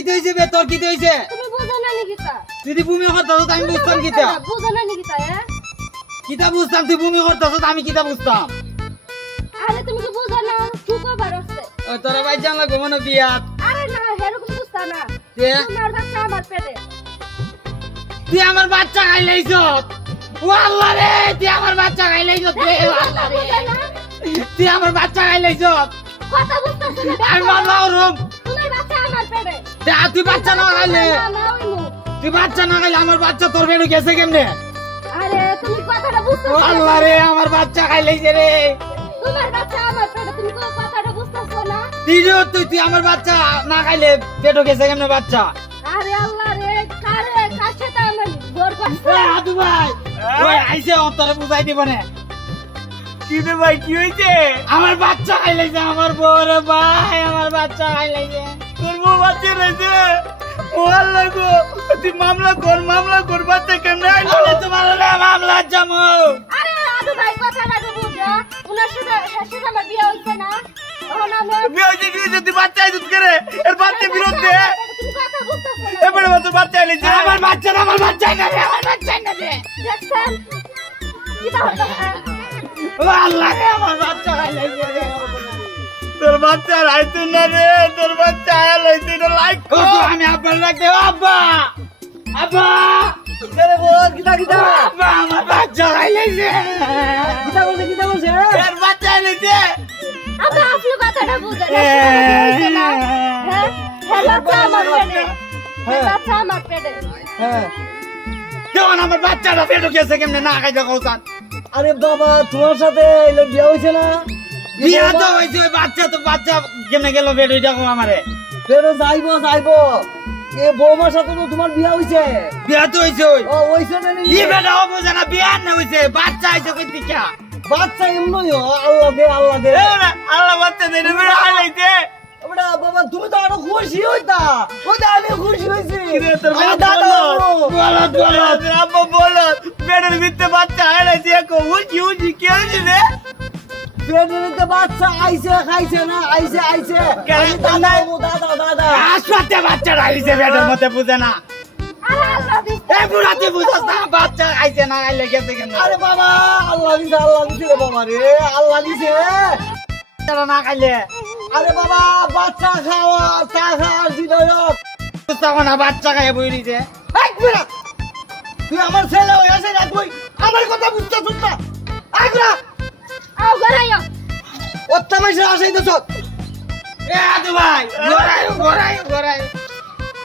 কি হইছে বে তোর কি হইছে তুমি বুঝো না নি কিতা তুই ভূমি করতাছ আমি বুঝতাম কিতা বুঝো না নি কিতা কিতা বুঝতাম তুই ভূমি করতাছ আমি কিতা বুঝতাম আরে তুমি তো বুঝো না চুকো বারছে ও তোরা ভাই জানলা ঘুমানো বিয়া আরে না এরকম বুঝতা না তোমার বাচ্চা আমার পেটে তুই আমার বাচ্চা খাইলাইছ ও আল্লাহ রে তুই আমার বাচ্চা খাইলাইছ রে আল্লাহ রে তুই আমার বাচ্চা খাইলাইছ কথা বুঝতাছ না আমি মারলাম রুম তোমার বাচ্চা আমার পেটে তুই বাচ্চা না খাইলে তুই বাচ্চা না খাইলে আমার বাচ্চা তোর পেটে গেছে কেমনে আরে তুমি কথাটা বুঝতাছ ও আল্লাহ রে আমার বাচ্চা খাইলাইছে রে তোমার বাচ্চা আমার পেটে তুমি কথাটা বুঝতাছ না তুই আমার বাচ্চা না খাইলে পেটে গেছে কেমনে বাচ্চা আরে আল্লাহ রে কার সাথে আমার জোর করছে আদু ভাই ওই আইছে অন্তরে বুঝাই দিব না কি রে ভাই কি হইছে আমার বাচ্চা খাইলাইছে আমার বড় ভাই আমার বাচ্চা খাইলাইছে তোর বউ বাচ্চা রয়েছে ও আল্লাহ গো তুই মামলা কর বাচ্চা কেমনে আইলো বলে তোমার মামলা জমো আরে আদু ভাই কথাটা তো বুঝো উনার সাথে আমার বিয়ে হইছে না ওনা আমি বিয়ে হইছে কি তুই বাচ্চা আইছিস করে এর বাচ্চা বিরুদ্ধে তুমি কথা বুঝতাছ না এবারে তোর বাচ্চা আইলিছে আমার বাচ্চা না রে আমার বাচ্চা না রে দেখছেন কি হচ্ছে ও আল্লাহ রে আমার বাচ্চা খাইলাইছে রে তোর বাচ্চা আইতো না রে তোর বাচ্চা আইলাইছে এটা লাইক ও আমি আব্বার রাখতে আব্বা আব্বা করে বল কিটা আব্বা আমার বাচ্চা খাইলাইছে কিটা বলছে এর বাচ্চা আইলাইছে আপনি আসলে কথাটা বুঝেন না হ্যাঁ বাচ্চা আমার পেটে বাচ্চা আমার পেটে হ্যাঁ কেমন আমার বাচ্চাটা পেটে গেছে কেমনে না খাইতে কৌসান আরে বাবা তোমার সাথে এলো বিয়ে হইছে না বিয়া তো হয়েছে বাচ্চা কেমনে গেল পেটে দেখো আমারে ফেরো যাইবো এ বৌমার সাথে তো তোমার বিয়ে হইছে বিয়া তো হয়েছে ও হইছে না নি ই বেটা ও বোঝে না বিয়া না হয়েছে বাচ্চা হয়েছে কই দিকা বাচ্চা এমনই আল্লাহ দে আল্লাহ বাচ্চা দে রে বেটা আইলাইছে ওটা বাবা তুমি তো আরো খুশি হইতা ওটা আমি খুশি হইছি আব্বা বলো পেটের ভিতরে বাচ্চা আইলাইছে কো উজি কি হইছে রে পেটের ভিতরে বাচ্চা আইছে খাইছে না আইছে দাদা আসতে বাচ্চা রাইছে পেটের মধ্যে বুঝে না আরে আল্লাহ দিস এই বুড়াতে বুঝছ না বাচ্চা খাইছে না খাইলে গেছে কেন আরে বাবা আল্লাহ দিছে রে বাবা রে আল্লাহ দিছে না খাইলে আরে বাবা বাচ্চা খাওয়া চা খাওয়া জিদয়ত তখন বাচ্চা খাইয়ে বই নিছে তুই আমার ছেলে হয়ে আছে না তুই আমার কথা বুঝতেছিস না আইগরা আও গরাইও অত্যামাইছে আসাইতেছ এ আদু ভাই লড়াই